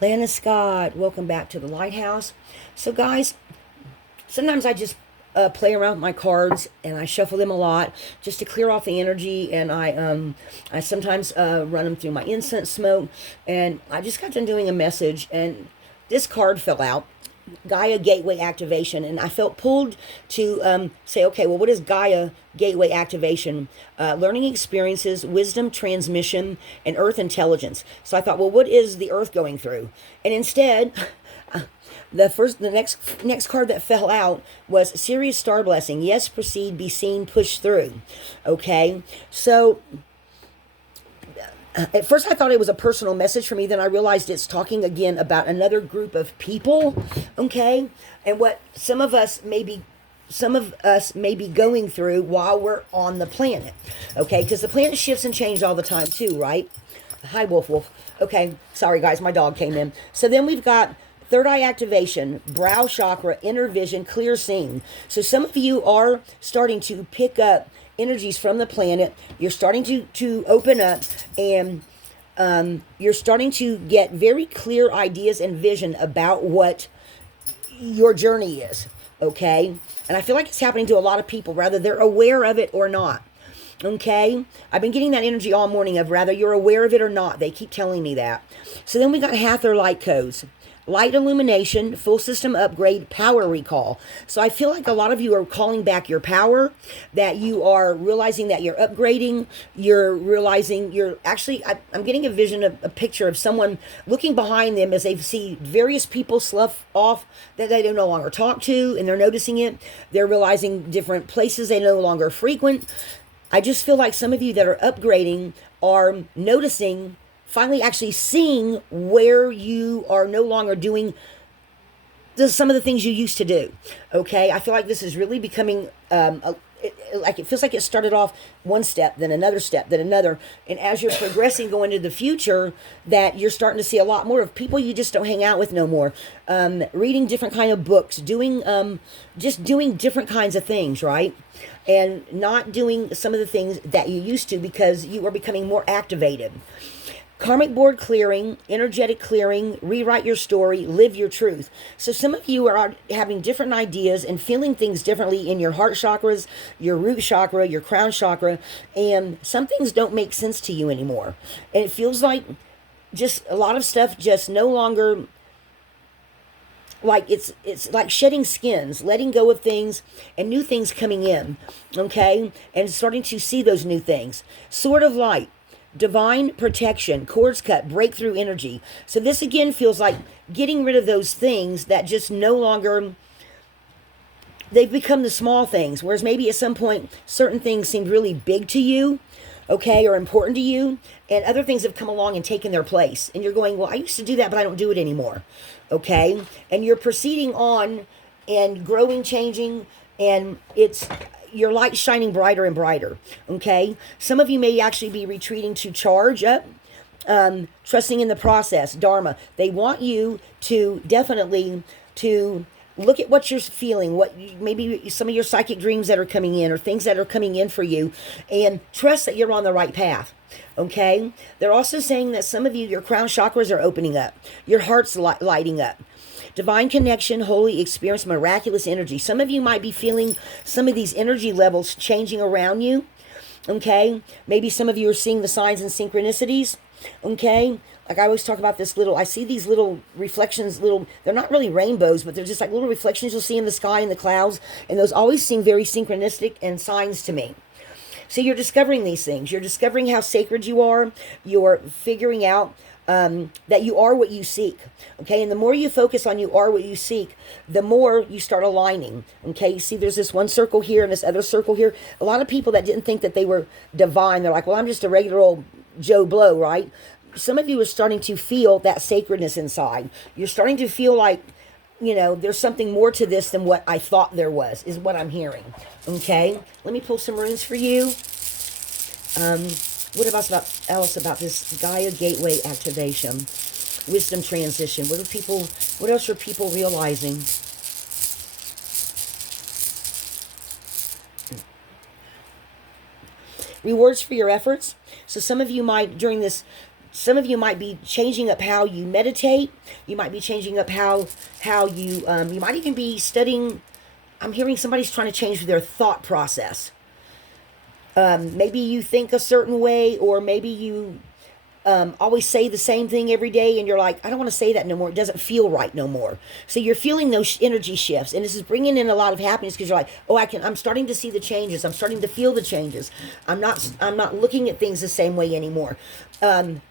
Lana Scott, welcome back to the Lighthouse. So, guys, sometimes I just play around with my cards and I shuffle them a lot just to clear off the energy. And I sometimes run them through my incense smoke. And I just got done doing a message, and this card fell out. Gaia Gateway Activation, and I felt pulled to say, okay, well, what is Gaia Gateway Activation? Learning experiences, wisdom transmission, and Earth intelligence. So I thought, well, what is the Earth going through? And instead, the next card that fell out was Serious Star Blessing. Yes, proceed, be seen, push through. Okay, so at first I thought it was a personal message for me. Then I realized it's talking again about another group of people. Okay, and what some of us may be going through while we're on the planet. Okay, because the planet shifts and changes all the time too, right? Hi, Wolf Wolf. Okay, sorry guys, my dog came in. So then we've got third eye activation, brow chakra, inner vision, clear seeing. So some of you are starting to pick up energies from the planet. You're starting to open up, and you're starting to get very clear ideas and vision about what your journey is. Okay, and I feel like it's happening to a lot of people, whether they're aware of it or not. Okay, I've been getting that energy all morning of rather you're aware of it or not. They keep telling me that. So then we got Hathor light codes. Light illumination, full system upgrade, power recall. So I feel like a lot of you are calling back your power, that you are realizing that you're upgrading. You're realizing you're actually, I'm getting a vision, a picture of someone looking behind them as they see various people slough off that they no longer talk to, and they're noticing it. They're realizing different places they no longer frequent. I just feel like some of you that are upgrading are noticing, finally actually seeing where you are no longer doing some of the things you used to do. Okay, I feel like this is really becoming like it feels like it started off one step, then another step, then another, and as you're progressing going into the future, that you're starting to see a lot more of people you just don't hang out with no more. Reading different kind of books, doing just doing different kinds of things, right? And not doing some of the things that you used to because you are becoming more activated. Karmic board clearing, energetic clearing, rewrite your story, live your truth. So some of you are having different ideas and feeling things differently in your heart chakras, your root chakra, your crown chakra, and some things don't make sense to you anymore. And it feels like just a lot of stuff just no longer, like it's like shedding skins, letting go of things and new things coming in. Okay, and starting to see those new things. Sword of light, divine protection, cords cut, breakthrough energy. So this again feels like getting rid of those things that just no longer, they've become the small things, whereas maybe at some point certain things seemed really big to you, okay, or important to you, and other things have come along and taken their place, and you're going, well, I used to do that but I don't do it anymore. Okay, and you're proceeding on and growing, changing, and it's your light shining brighter and brighter. Okay, some of you may actually be retreating to charge up, trusting in the process, dharma. They want you to definitely to look at what you're feeling, what maybe some of your psychic dreams that are coming in or things that are coming in for you, and trust that you're on the right path. Okay, they're also saying that some of you, your crown chakras are opening up, your heart's lighting up. Divine connection, holy experience, miraculous energy. Some of you might be feeling some of these energy levels changing around you. Okay, maybe some of you are seeing the signs and synchronicities. Okay, like I always talk about this little, I see these little reflections, they're not really rainbows, but they're just like little reflections you'll see in the sky and the clouds, and those always seem very synchronistic and signs to me. So you're discovering these things. You're discovering how sacred you are. You're figuring out that you are what you seek. Okay, and the more you focus on you are what you seek, the more you start aligning. Okay, you see there's this one circle here and this other circle here. A lot of people that didn't think that they were divine, they're like, well, I'm just a regular old Joe Blow, right? Some of you are starting to feel that sacredness inside. You're starting to feel like, there's something more to this than what I thought there was, is what I'm hearing. Okay, let me pull some runes for you. What else about this Gaia Gateway Activation? Wisdom transition. What else are people realizing? Rewards for your efforts. So some of you might, during this some of you might be changing up how you meditate. You might be changing up how you you might even be studying. I'm hearing somebody's trying to change their thought process. Maybe you think a certain way, or maybe you always say the same thing every day, and you're like, I don't want to say that no more. It doesn't feel right no more. So you're feeling those energy shifts, and this is bringing in a lot of happiness because you're like, oh, I'm starting to see the changes. I'm starting to feel the changes. I'm not looking at things the same way anymore. Some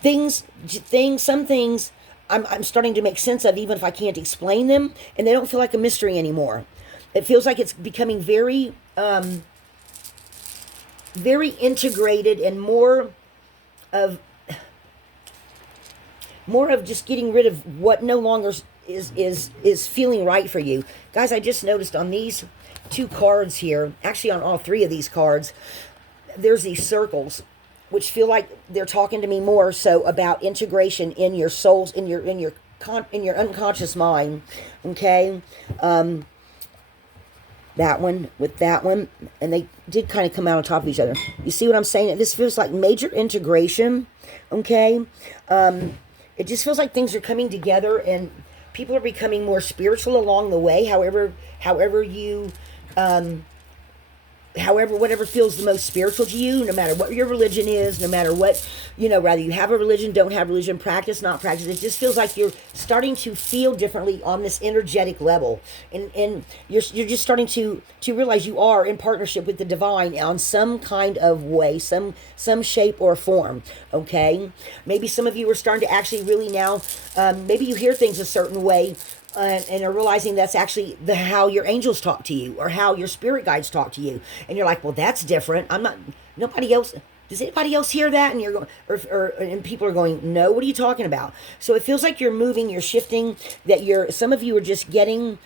things I'm starting to make sense of, even if I can't explain them, and they don't feel like a mystery anymore. It feels like it's becoming very, very integrated, and more of just getting rid of what no longer is feeling right for you. Guys, I just noticed on these 2 cards here, actually on all 3 of these cards, there's these circles, which feel like they're talking to me more so about integration in your souls, in your unconscious mind. Okay. That one with that one, and they did kind of come out on top of each other. You see what I'm saying? This feels like major integration. Okay. It just feels like things are coming together, and people are becoming more spiritual along the way. However you whatever feels the most spiritual to you, no matter what your religion is, no matter what, whether you have a religion, don't have religion, practice, not practice, it just feels like you're starting to feel differently on this energetic level. And you're just starting to realize you are in partnership with the divine on some kind of way, some shape or form. Okay. Maybe some of you are starting to actually really now, maybe you hear things a certain way, and are realizing that's actually how your angels talk to you, or how your spirit guides talk to you, and you're like, well, that's different. Nobody else. Does anybody else hear that? And you're going, and people are going, no. What are you talking about? So it feels like you're moving, you're shifting. That some of you are just getting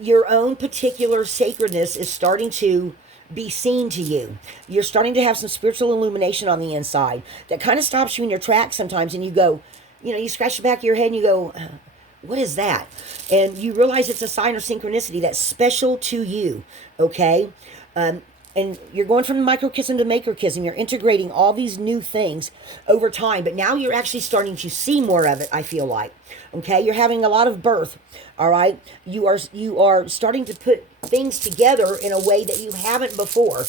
your own particular sacredness is starting to be seen to you. You're starting to have some spiritual illumination on the inside that kind of stops you in your tracks sometimes, and you go, you scratch the back of your head and you go, what is that? And you realize it's a sign of synchronicity that's special to you, okay? And you're going from the microchism to macrochism. You're integrating all these new things over time, but now you're actually starting to see more of it, I feel like, okay? You're having a lot of birth, all right? You are starting to put things together in a way that you haven't before.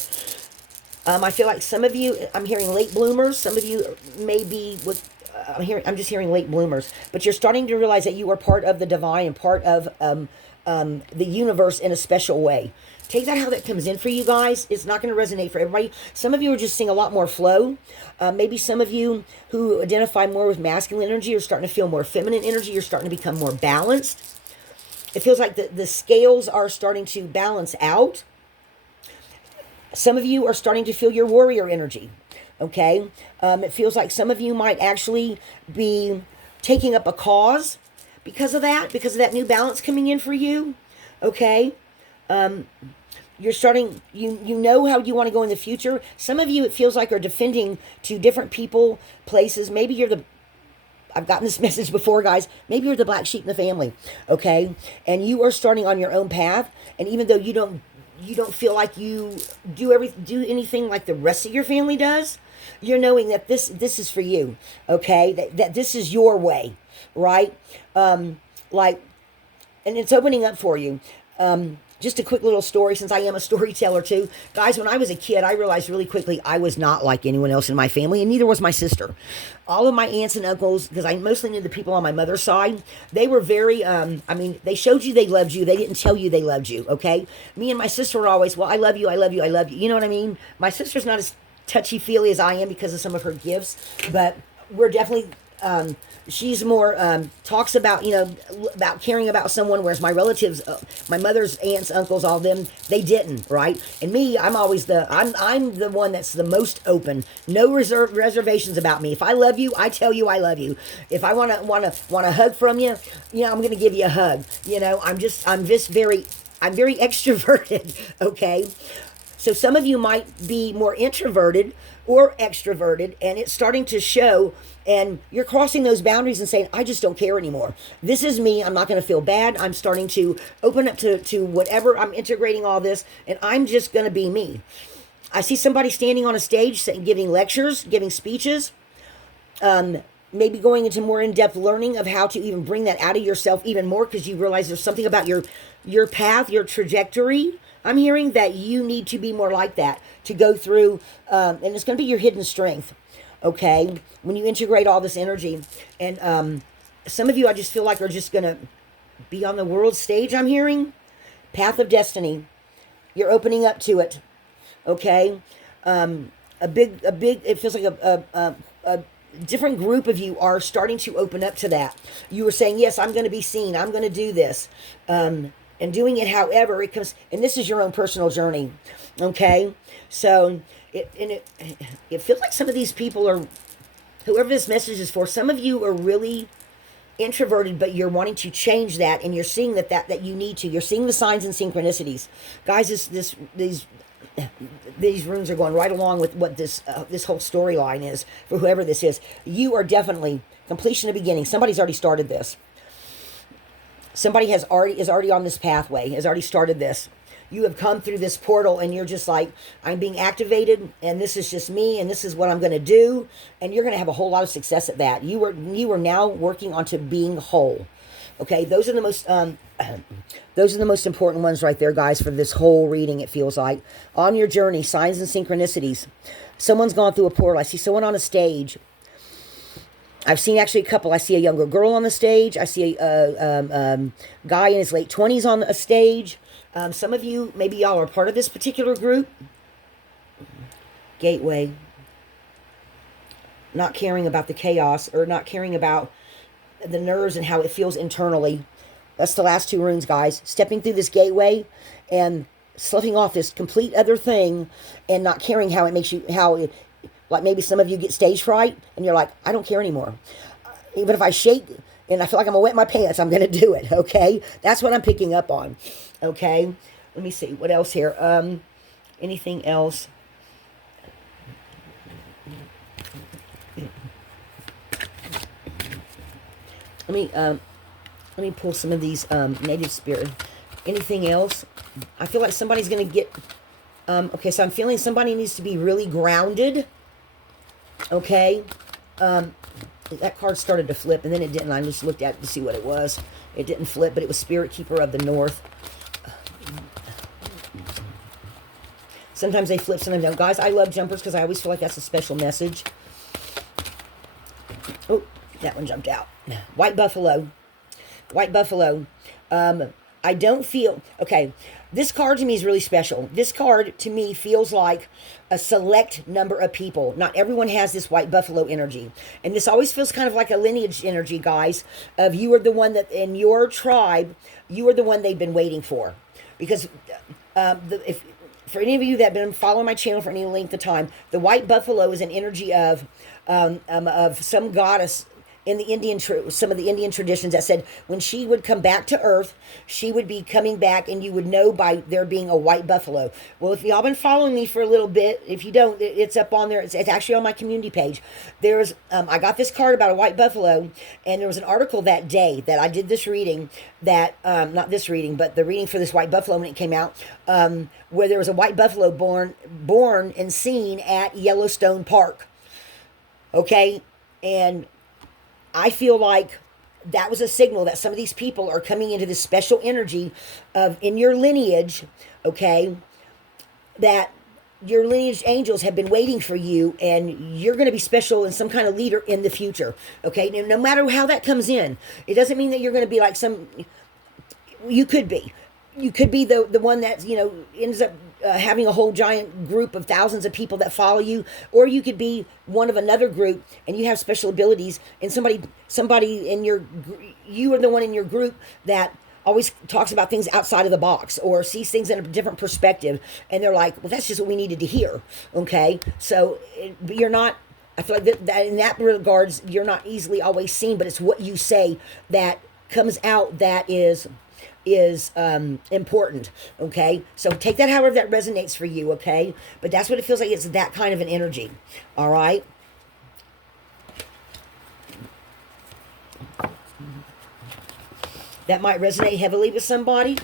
I feel like some of you, I'm hearing late bloomers. Some of you may be with... I'm just hearing late bloomers, but you're starting to realize that you are part of the divine and part of the universe in a special way. Take that how that comes in for you guys. It's not going to resonate for everybody. Some of you are just seeing a lot more flow. Maybe some of you who identify more with masculine energy are starting to feel more feminine energy. You're starting to become more balanced. It feels like the scales are starting to balance out. Some of you are starting to feel your warrior energy. Okay, it feels like some of you might actually be taking up a cause because of that new balance coming in for you. Okay, you're starting, you know how you want to go in the future. Some of you, it feels like, are defending to different people, places. Maybe I've gotten this message before, guys. Maybe you're the black sheep in the family. Okay, and you are starting on your own path, and even though you don't feel like you do anything like the rest of your family does, you're knowing that this is for you, okay? That this is your way, right? And it's opening up for you. Just a quick little story, since I am a storyteller too. Guys, when I was a kid, I realized really quickly I was not like anyone else in my family, and neither was my sister. All of my aunts and uncles, because I mostly knew the people on my mother's side, they were very, they showed you they loved you. They didn't tell you they loved you, okay? Me and my sister were always, well, I love you, I love you, I love you. You know what I mean? My sister's not as touchy-feely as I am because of some of her gifts, but we're definitely... she's more talks about about caring about someone, whereas my relatives, my mother's aunts, uncles, all of them, they didn't, right? And me, I'm always I'm the one that's the most open. No reservations about me. If I love you, I tell you I love you. If I want a hug from you, I'm going to give you a hug. I'm very extroverted. Okay. So some of you might be more introverted or extroverted, and it's starting to show, and you're crossing those boundaries and saying, I just don't care anymore. This is me. I'm not going to feel bad. I'm starting to open up to whatever. I'm integrating all this, and I'm just going to be me. I see somebody standing on a stage giving lectures, giving speeches, maybe going into more in-depth learning of how to even bring that out of yourself even more, because you realize there's something about your path, your trajectory. I'm hearing that you need to be more like that, to go through, and it's going to be your hidden strength, okay, when you integrate all this energy. And some of you, I just feel like, are just going to be on the world stage, I'm hearing. Path of destiny. You're opening up to it, okay? A big, it feels like a different group of you are starting to open up to that. You were saying, yes, I'm going to be seen. I'm going to do this. And doing it however it comes. And this is your own personal journey, okay? So it feels like some of these people are, whoever this message is for, some of you are really introverted, but you're wanting to change that, and you're seeing that you need to. You're seeing the signs and synchronicities. Guys, these rooms are going right along with what this whole storyline is for whoever this is. You are definitely completion of beginning. Somebody's already started this. Somebody is already on this pathway, has already started this. You have come through this portal, and you're just like, I'm being activated, and this is just me, and this is what I'm going to do, and you're going to have a whole lot of success at that. You are now working onto being whole. Okay, those are the most important ones right there, guys, for this whole reading. It feels like on your journey, signs and synchronicities. Someone's gone through a portal. I see someone on a stage. I've seen actually a couple. I see a younger girl on the stage. I see a guy in his late 20s on a stage. Some of you, maybe y'all are part of this particular group. Gateway. Not caring about the chaos, or not caring about the nerves and how it feels internally. That's the last two runes, guys. Stepping through this gateway and sloughing off this complete other thing, and not caring how it makes you, like maybe some of you get stage fright, and you're like, I don't care anymore. Even if I shake and I feel like I'm going to wet my pants, I'm going to do it, okay? That's what I'm picking up on, okay? Let me see. What else here? Anything else? Let me pull some of these native spirit. Anything else? I feel like somebody's going to get... okay, so I'm feeling somebody needs to be really grounded. Okay. That card started to flip, and then it didn't. I just looked at it to see what it was. It didn't flip, but it was Spirit Keeper of the North. Sometimes they flip, sometimes they don't. Guys, I love jumpers because I always feel like that's a special message. Oh, that one jumped out. White Buffalo. White Buffalo. I don't feel... Okay, this card to me is really special. This card to me feels like a select number of people. Not everyone has this white buffalo energy. And this always feels kind of like a lineage energy, guys, of you are the one that in your tribe, you are the one they've been waiting for. Because for any of you that have been following my channel for any length of time, the white buffalo is an energy of some goddess in the some of the Indian traditions that said when she would come back to Earth, she would be coming back, and you would know by there being a white buffalo. Well, if y'all been following me for a little bit, if you don't, it's up on there. It's actually on my community page. There's I got this card about a white buffalo, and there was an article that day that I did this reading that not this reading, but the reading for this white buffalo when it came out, where there was a white buffalo born and seen at Yellowstone Park. Okay, and I feel like that was a signal that some of these people are coming into this special energy of in your lineage, okay, that your lineage angels have been waiting for you, and you're going to be special and some kind of leader in the future, okay? No matter how that comes in, it doesn't mean that you're going to be like you could be. You could be the one that, ends up having a whole giant group of thousands of people that follow you, or you could be one of another group and you have special abilities, and somebody in you are the one in your group that always talks about things outside of the box or sees things in a different perspective, and they're like, well, that's just what we needed to hear, okay? So you're not, I feel like that in that regards, you're not easily always seen, but it's what you say that comes out that is important, okay? So take that however that resonates for you, okay? But that's what it feels like. It's that kind of an energy, all right? That might resonate heavily with somebody.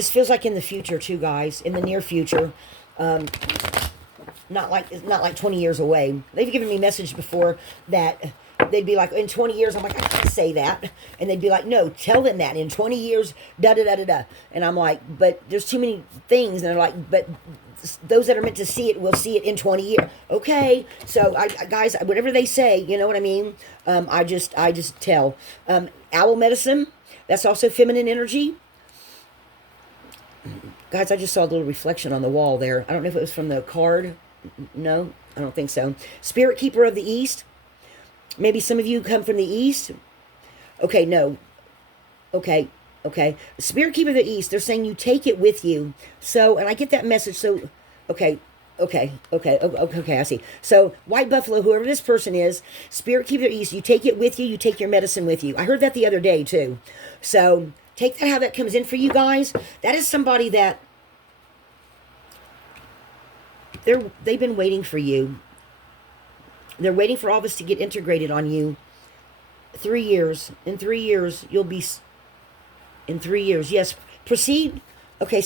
This feels like in the future too, guys. In the near future. Not like 20 years away. They've given me message before that they'd be like, in 20 years, I'm like, I can't say that. And they'd be like, no, tell them that. In 20 years, da-da-da-da-da. And I'm like, but there's too many things. And they're like, but those that are meant to see it will see it in 20 years. Okay. So, guys, whatever they say, you know what I mean? I just tell. Owl medicine, that's also feminine energy. Guys, I just saw a little reflection on the wall there. I don't know if it was from the card. No, I don't think so. Spirit Keeper of the East. Maybe some of you come from the East. Okay, no. Okay. Spirit Keeper of the East, they're saying you take it with you. So, and I get that message. So, okay, I see. So, White Buffalo, whoever this person is, Spirit Keeper of the East, you take it with you. You take your medicine with you. I heard that the other day, too. So, take that how that comes in for you guys. That is somebody that they've been waiting for you. They're waiting for all this to get integrated on you. 3 years. In 3 years, you'll be... In 3 years. Yes. Proceed. Okay.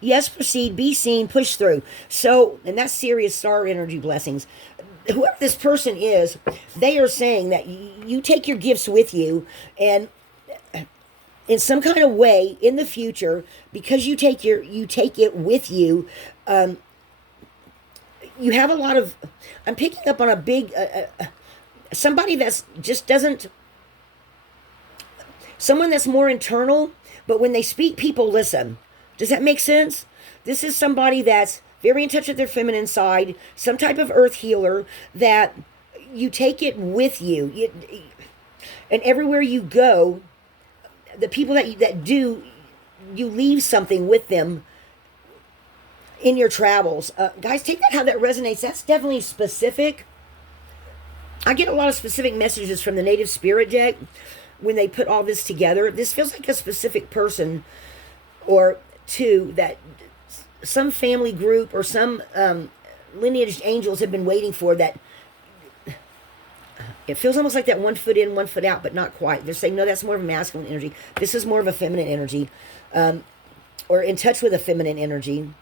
Yes, proceed. Be seen. Push through. So, and that's serious star energy blessings. Whoever this person is, they are saying that you take your gifts with you, and in some kind of way in the future, because you take it with you, you have a lot of, I'm picking up on a big, somebody that's just doesn't, someone that's more internal, but when they speak, people listen. Does that make sense? This is somebody that's very in touch with their feminine side, some type of earth healer, that you take it with you. And everywhere you go, the people that do, you leave something with them in your travels. Guys, take that how that resonates. That's definitely specific. I get a lot of specific messages from the Native Spirit deck when they put all this together. This feels like a specific person or two, that some family group or some lineage angels have been waiting for. That it feels almost like that 1 foot in, 1 foot out, but not quite. They're saying, no, that's more of a masculine energy. This is more of a feminine energy, or in touch with a feminine energy.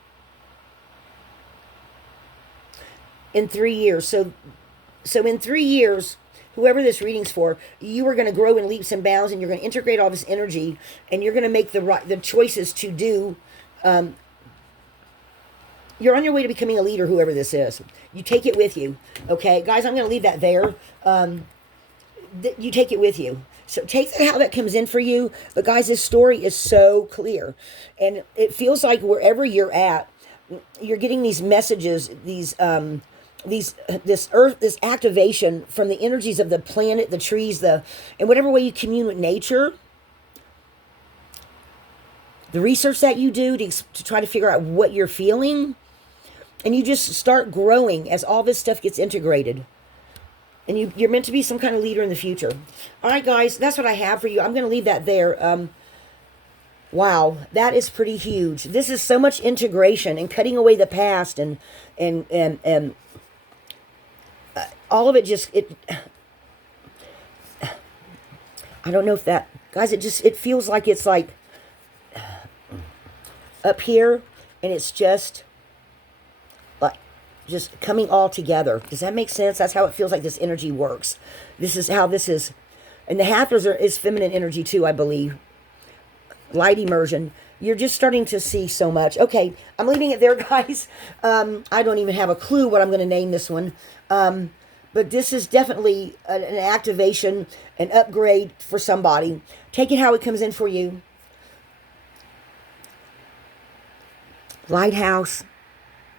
In 3 years. So in 3 years, whoever this reading's for, you are going to grow in leaps and bounds, and you're going to integrate all this energy, and you're going to make the choices to do. You're on your way to becoming a leader, whoever this is. You take it with you. Okay, guys, I'm going to leave that there. You take it with you. So take that how that comes in for you. But guys, this story is so clear. And it feels like wherever you're at, you're getting these messages, this activation from the energies of the planet, the trees, and whatever way you commune with nature. The research that you do to try to figure out what you're feeling. And you just start growing as all this stuff gets integrated. And you're meant to be some kind of leader in the future. All right, guys, that's what I have for you. I'm going to leave that there. Wow, that is pretty huge. This is so much integration and cutting away the past and all of it. I don't know if that, guys, it feels like it's like up here, and it's just coming all together. Does that make sense? That's how it feels like this energy works. This is how this is. And the Hathors is feminine energy too, I believe. Light immersion. You're just starting to see so much. Okay, I'm leaving it there, guys. I don't even have a clue what I'm going to name this one. But this is definitely an activation, an upgrade for somebody. Take it how it comes in for you. Lighthouse.